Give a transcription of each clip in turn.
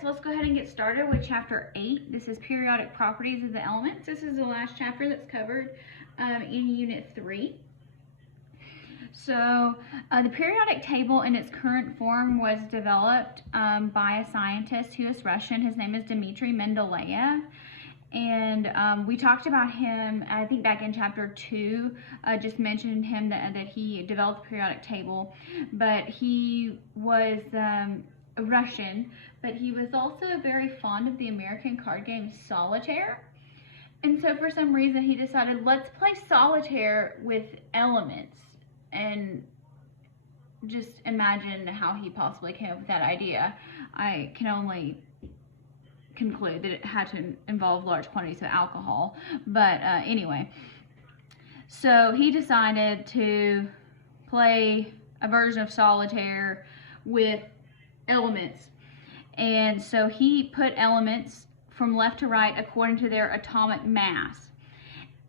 so let's go ahead and get started with chapter 8. This is periodic properties of the elements. This is the last chapter that's covered in unit 3. So the periodic table in its current form was developed by a scientist who is Russian. His name is Dmitry Mendeleev. And we talked about him, I think back in chapter 2, just mentioned him that he developed the periodic table. But he was Russian, but he was also very fond of the American card game Solitaire. And so for some reason he decided, let's play Solitaire with elements. And just imagine how he possibly came up with that idea. I can only conclude that it had to involve large quantities of alcohol. But anyway, so he decided to play a version of Solitaire with elements. And so he put elements from left to right according to their atomic mass.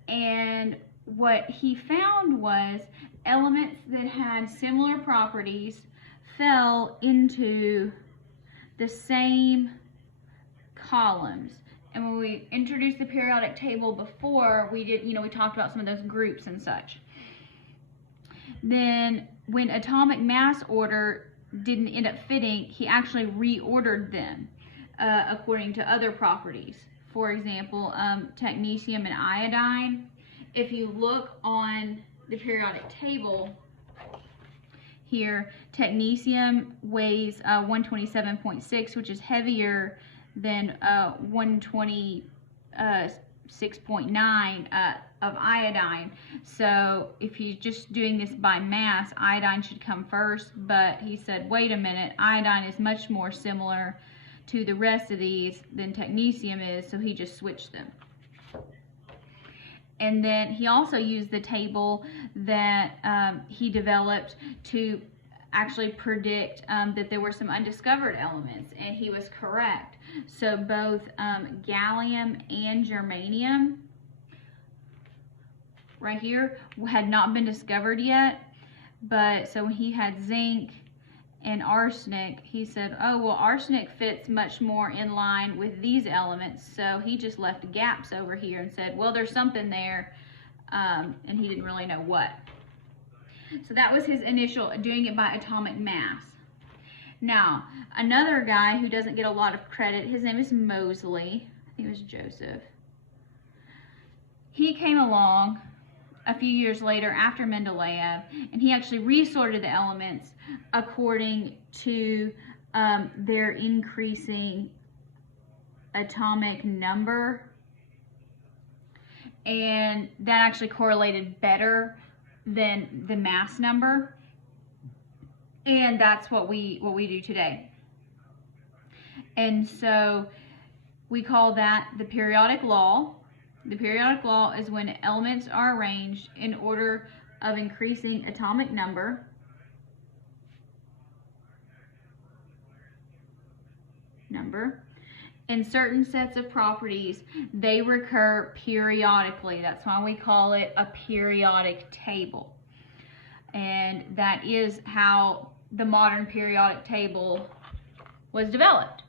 And what he found was elements that had similar properties fell into the same columns. And when we introduced the periodic table before, we talked about some of those groups and such. Then when atomic mass order didn't end up fitting, he actually reordered them according to other properties. For example, technetium and iodine. If you look on the periodic table here, technetium weighs 127.6, which is heavier than 126.9 of iodine. So if you're just doing this by mass, iodine should come first, but he said, wait a minute, iodine is much more similar to the rest of these than technetium is, so he just switched them. And then he also used the table that he developed to actually predict that there were some undiscovered elements, and he was correct. So both gallium and germanium right here had not been discovered yet, but so when he had zinc and arsenic, he said, oh, well, arsenic fits much more in line with these elements, so he just left gaps over here and said, well, there's something there, and he didn't really know what. So that was his initial, doing it by atomic mass. Now, another guy who doesn't get a lot of credit, his name is Moseley. I think it was Joseph. He came along a few years later after Mendeleev, and he actually resorted the elements according to their increasing atomic number. And that actually correlated better than the mass number. And that's what we do today. And so we call that the periodic law. The periodic law is when elements are arranged in order of increasing atomic number. In certain sets of properties, they recur periodically. That's why we call it a periodic table. And that is how the modern periodic table was developed.